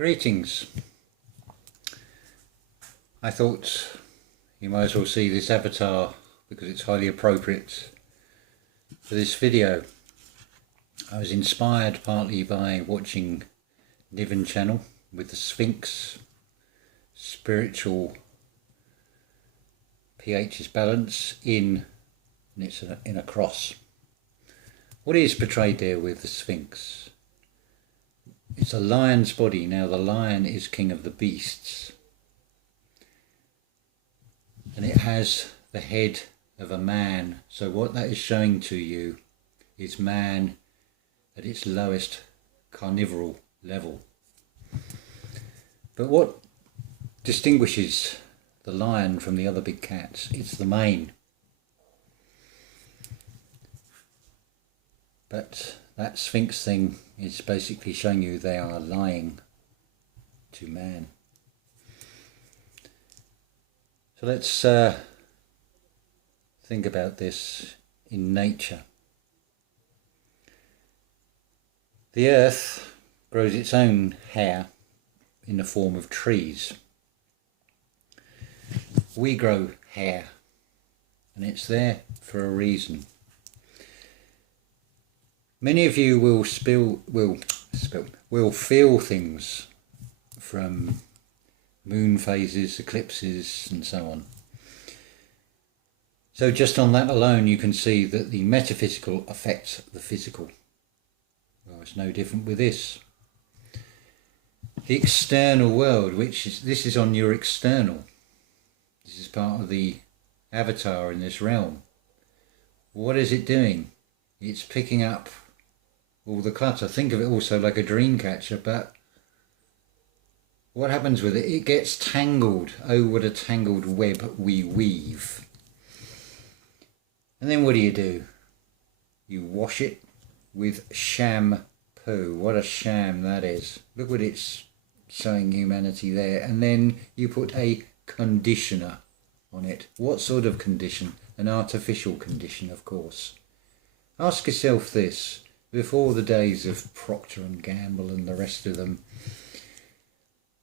Greetings. I thought you might as well see this avatar because it's highly appropriate for this video. I was inspired partly by watching Niven channel with the Sphinx, spiritual pH is balance and it's in a cross. What is portrayed there with the Sphinx? It's a lion's body. Now the lion is king of the beasts. And it has the head of a man. So what that is showing to you is man at its lowest carnivoral level. But what distinguishes the lion from the other big cats? It's the mane. But that Sphinx thing is basically showing you they are lying to man. So let's think about this in nature. The earth grows its own hair in the form of trees. We grow hair, and it's there for a reason. Many of you will feel things from moon phases, eclipses and so on. So just on that alone you can see that the metaphysical affects the physical. Well, it's no different with this. The external world, this is on your external. This is part of the avatar in this realm. What is it doing? It's picking up all the clutter. Think of it also like a dream catcher, but what happens with it? It gets tangled. Oh, what a tangled web we weave. And then what do? You wash it with shampoo. What a sham that is. Look what it's showing humanity there. And then you put a conditioner on it. What sort of condition? An artificial condition, of course. Ask yourself this. Before the days of Procter and Gamble and the rest of them,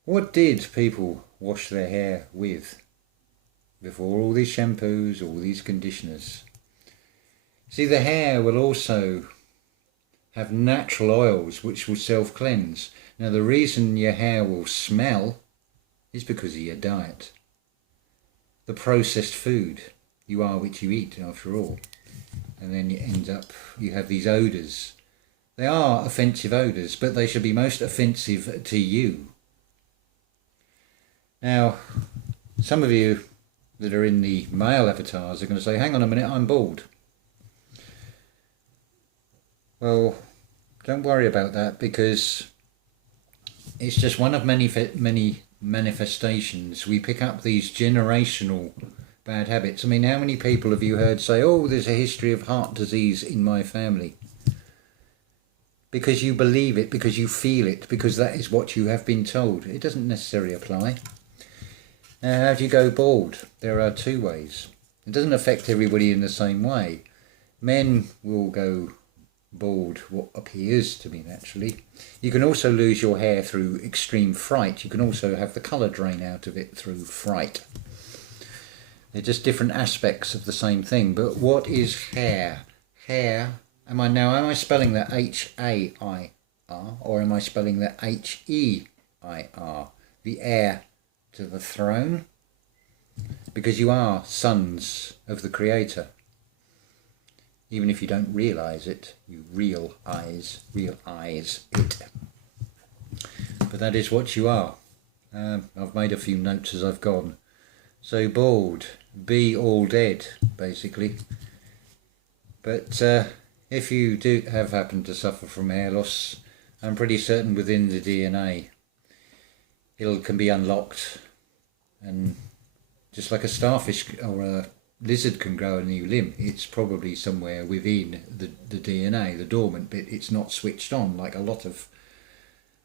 what did people wash their hair with before all these shampoos, all these conditioners? See, the hair will also have natural oils which will self-cleanse. Now the reason your hair will smell is because of your diet. The processed food, you are what you eat after all. And then you have these odours. They are offensive odours, but they should be most offensive to you. Now, some of you that are in the male avatars are going to say, hang on a minute, I'm bald. Well, don't worry about that, because it's just one of many manifestations. We pick up these generational bad habits. I mean, how many people have you heard say, oh, there's a history of heart disease in my family? Because you believe it, because you feel it, because that is what you have been told. It doesn't necessarily apply. Now, how do you go bald? There are two ways. It doesn't affect everybody in the same way. Men will go bald, what appears to be naturally. You can also lose your hair through extreme fright. You can also have the colour drain out of it through fright. They're just different aspects of the same thing. But what is hair? Hair, am I spelling that H-A-I-R or am I spelling that H-E-I-R? The heir to the throne? Because you are sons of the Creator. Even if you don't realise it, you realize it. But that is what you are. I've made a few notes as I've gone. So bald, be all dead, basically. But if you do have happened to suffer from hair loss, I'm pretty certain within the DNA it can be unlocked, and just like a starfish or a lizard can grow a new limb, it's probably somewhere within the DNA, the dormant bit. It's not switched on, like a lot of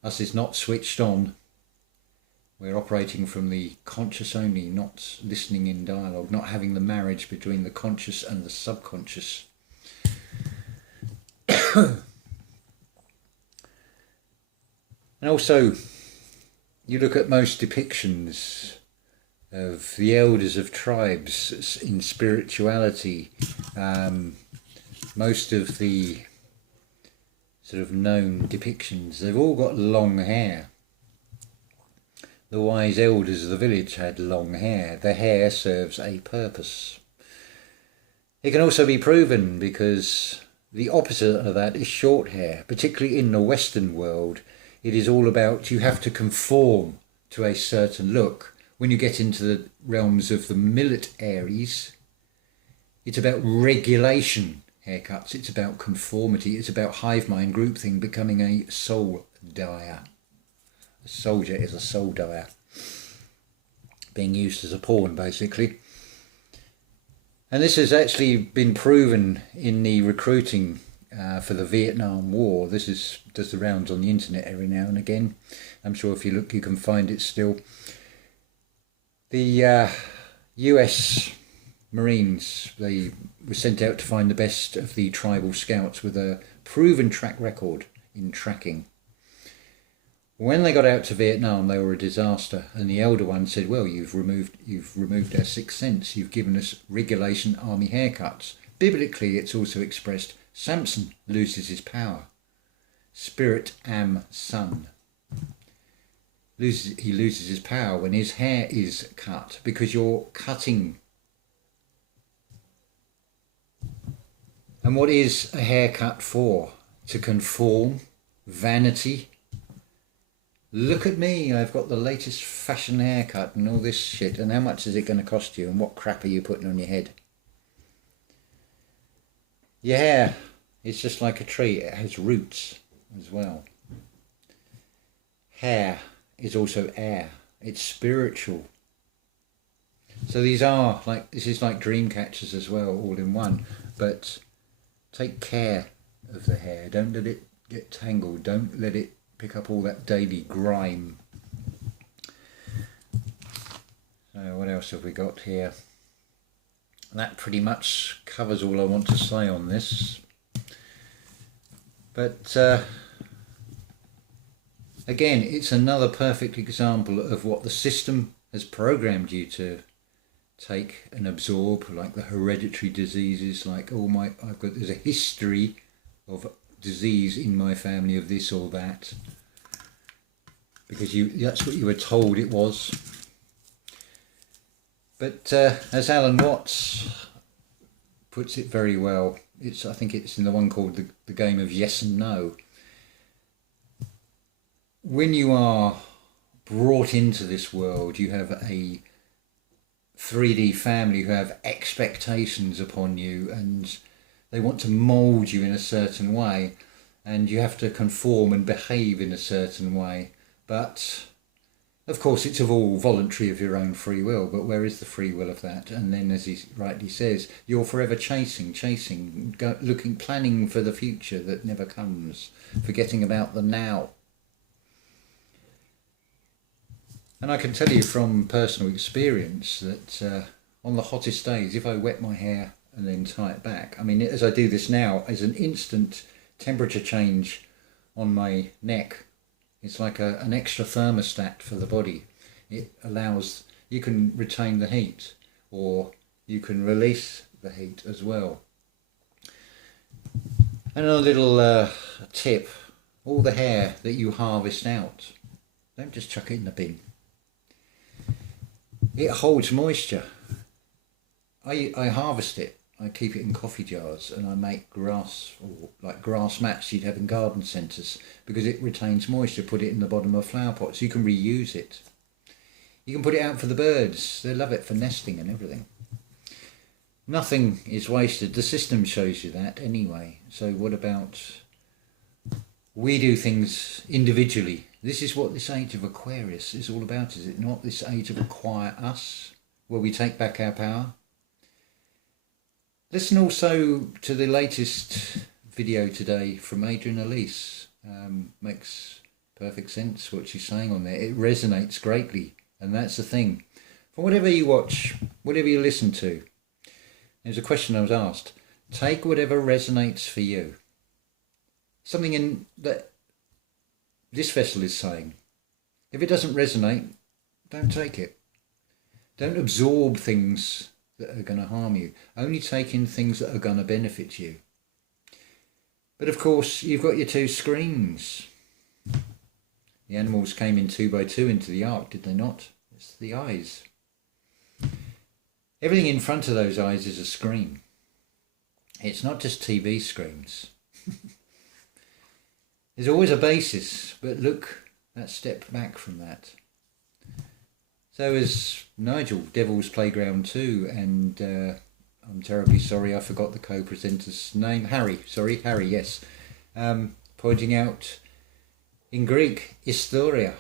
us is not switched on. We're operating from the conscious only, not listening in dialogue, not having the marriage between the conscious and the subconscious. And also, you look at most depictions of the elders of tribes in spirituality, most of the sort of known depictions, they've all got long hair. The wise elders of the village had long hair. The hair serves a purpose. It can also be proven because the opposite of that is short hair, particularly in the Western world. It is all about you have to conform to a certain look. When you get into the realms of the militaries, it's about regulation haircuts. It's about conformity. It's about hive mind groupthink becoming a soul dyer. A soldier is a soul dyer, being used as a pawn basically. And this has actually been proven in the recruiting for the Vietnam War. This does the rounds on the internet every now and again. I'm sure if you look you can find it still. The US Marines, they were sent out to find the best of the tribal scouts with a proven track record in tracking. When they got out to Vietnam, they were a disaster, and the elder one said, well, you've removed our sixth sense, you've given us regulation army haircuts. Biblically, it's also expressed, Samson loses his power. Spirit am son. He loses his power when his hair is cut, because you're cutting. And what is a haircut for? To conform, vanity. Look at me, I've got the latest fashion haircut and all this shit, and how much is it going to cost you, and what crap are you putting on your head? Your hair is just like a tree, it has roots as well. Hair is also air, it's spiritual. So these are like, this is like dream catchers as well, all in one, but take care of the hair, don't let it get tangled, don't let it pick up all that daily grime. So what else have we got here? That pretty much covers all I want to say on this. But again, it's another perfect example of what the system has programmed you to take and absorb, like the hereditary diseases, like there's a history of disease in my family of this or that, because that's what you were told it was. But as Alan Watts puts it very well, I think it's in the one called the game of yes and no. When you are brought into this world, you have a 3D family who have expectations upon you, and they want to mould you in a certain way, and you have to conform and behave in a certain way. But of course it's all voluntary of your own free will, but where is the free will of that? And then, as he rightly says, you're forever chasing, planning for the future that never comes, forgetting about the now. And I can tell you from personal experience that on the hottest days, if I wet my hair and then tie it back, I mean, as I do this now, as an instant temperature change on my neck, it's like an extra thermostat for the body. It allows, you can retain the heat, or you can release the heat as well. And a little tip, all the hair that you harvest out, don't just chuck it in the bin. It holds moisture. I harvest it, I keep it in coffee jars, and I make grass, or like grass mats you'd have in garden centres, because it retains moisture. Put it in the bottom of flower pots, you can reuse it. You can put it out for the birds, they love it for nesting and everything. Nothing is wasted, the system shows you that anyway. So what about, we do things individually. This is what this age of Aquarius is all about, is it not? This age of Acquire Us, where we take back our power. Listen also to the latest video today from Adrian Elise. Makes perfect sense what she's saying on there. It resonates greatly, and that's the thing. For whatever you watch, whatever you listen to, there's a question I was asked. Take whatever resonates for you. Something in that this vessel is saying. If it doesn't resonate, don't take it. Don't absorb things that are going to harm you. Only take in things that are going to benefit you. But of course, you've got your two screens. The animals came in 2 by 2 into the ark, did they not? It's the eyes. Everything in front of those eyes is a screen. It's not just TV screens. There's always a basis, but look, that step back from that. So is Nigel, Devil's Playground 2, and I'm terribly sorry I forgot the co-presenter's name. Harry, yes. Pointing out in Greek, historia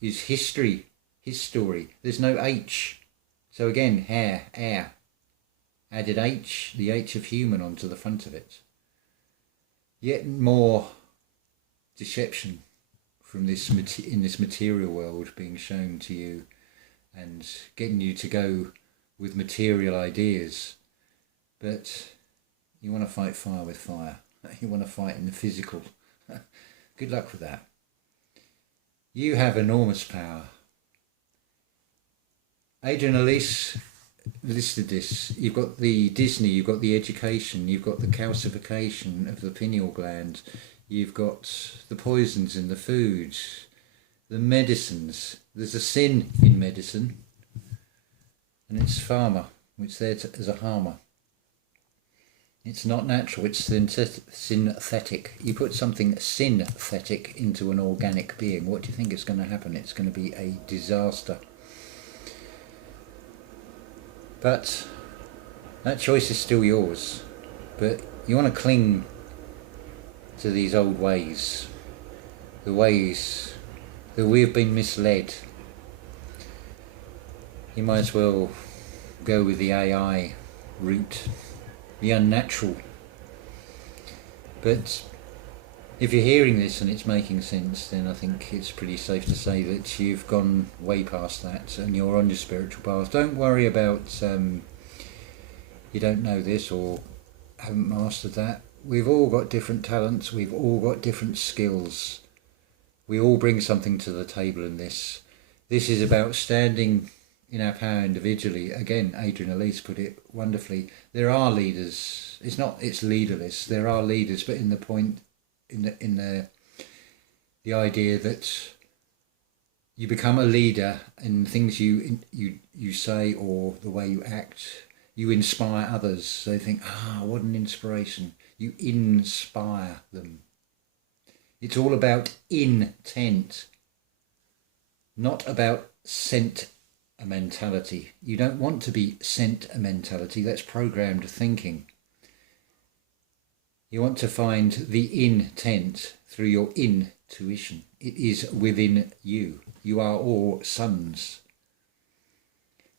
is history, his story. There's no H. So again, air. Added H, the H of human, onto the front of it. Yet more deception from this in this material world being shown to you and getting you to go with material ideas. But you want to fight fire with fire. You want to fight in the physical. Good luck with that. You have enormous power. Adrian Elise listed this. You've got the Disney, you've got the education, you've got the calcification of the pineal gland, you've got the poisons in the food, the medicines. There's a sin in medicine, and it's pharma, it's there as a harmer. It's not natural, it's synthetic. You put something synthetic into an organic being, what do you think is going to happen? It's going to be a disaster. But that choice is still yours. But you want to cling to these old ways, the ways that we have been misled. You might as well go with the AI route, the unnatural. But if you're hearing this and it's making sense, then I think it's pretty safe to say that you've gone way past that and you're on your spiritual path. Don't worry about you don't know this or haven't mastered that. We've all got different talents, we've all got different skills. We all bring something to the table in this. This is about standing in our power individually. Again, Adrian Elise put it wonderfully. There are leaders. It's leaderless. There are leaders, but in the point, in the idea that you become a leader in things you say or the way you act, you inspire others. They think, what an inspiration. You inspire them. It's all about intent, not about sentimentality. You don't want to be sentimentality. That's programmed thinking. You want to find the intent through your intuition. It is within you. You are all sons.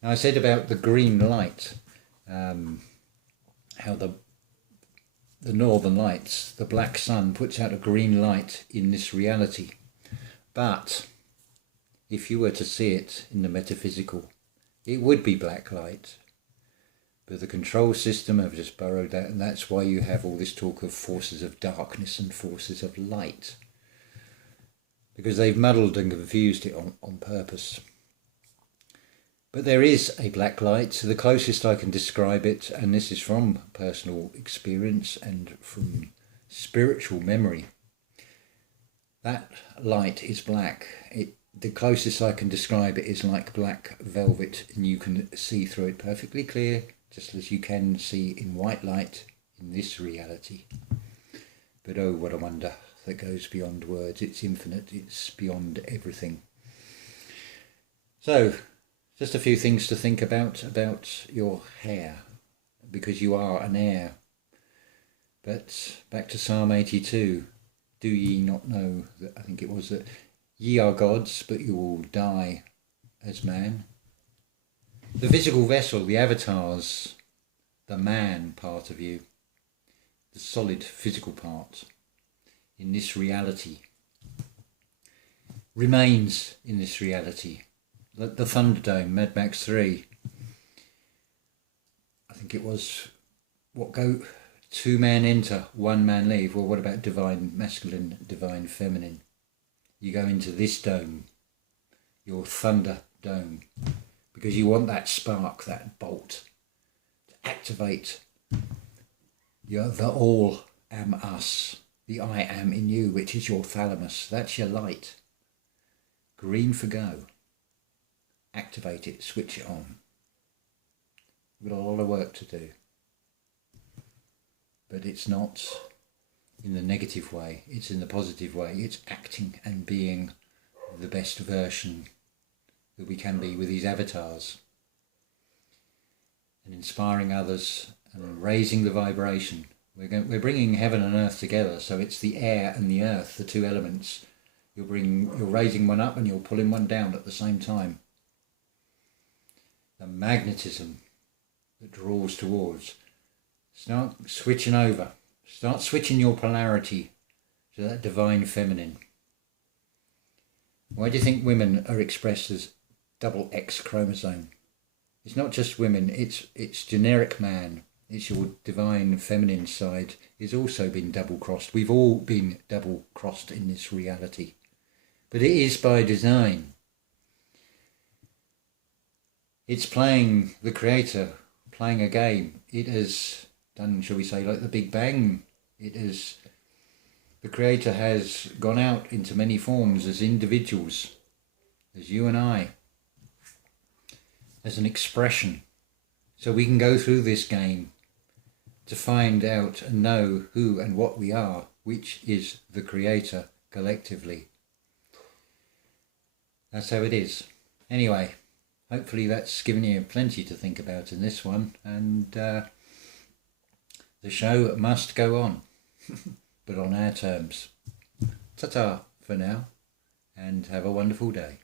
Now I said about the green light, how the northern lights, the black sun puts out a green light in this reality. But if you were to see it in the metaphysical, it would be black light. But the control system have just borrowed that, and that's why you have all this talk of forces of darkness and forces of light. Because they've muddled and confused it on purpose. But there is a black light, so the closest I can describe it, and this is from personal experience and from spiritual memory, that light is black. The closest I can describe it is like black velvet, and you can see through it perfectly clear, just as you can see in white light in this reality. But oh, what a wonder that goes beyond words. It's infinite, it's beyond everything. So, just a few things to think about your hair, because you are an heir. But back to Psalm 82, do ye not know that, I think it was that, ye are gods, but you will die as man. The physical vessel, the avatars, the man part of you, the solid physical part in this reality, remains in this reality. The Thunderdome, Mad Max 3, I think it was, two men enter, one man leave. Well, what about divine masculine, divine feminine? You go into this dome, your thunder dome, because you want that spark, that bolt, to activate the all am us, the I am in you, which is your thalamus. That's your light. Green for go. Activate it, switch it on. We've got a lot of work to do. But it's not in the negative way, it's in the positive way. It's acting and being the best version that we can be with these avatars. And inspiring others and raising the vibration. We're bringing heaven and earth together, so it's the air and the earth, the two elements. You're raising one up and you're pulling one down at the same time. The magnetism that draws towards. Start switching over. Start switching your polarity to that divine feminine. Why do you think women are expressed as double X chromosome? It's not just women, it's generic man. It's your divine feminine side is also been double crossed. We've all been double crossed in this reality. But it is by design. It's playing the creator, playing a game. It has done, shall we say, like the Big Bang. The creator has gone out into many forms as individuals, as you and I, as an expression. So we can go through this game to find out and know who and what we are, which is the creator collectively. That's how it is. Anyway, hopefully that's given you plenty to think about in this one, and the show must go on, but on our terms. Ta-ta for now, and have a wonderful day.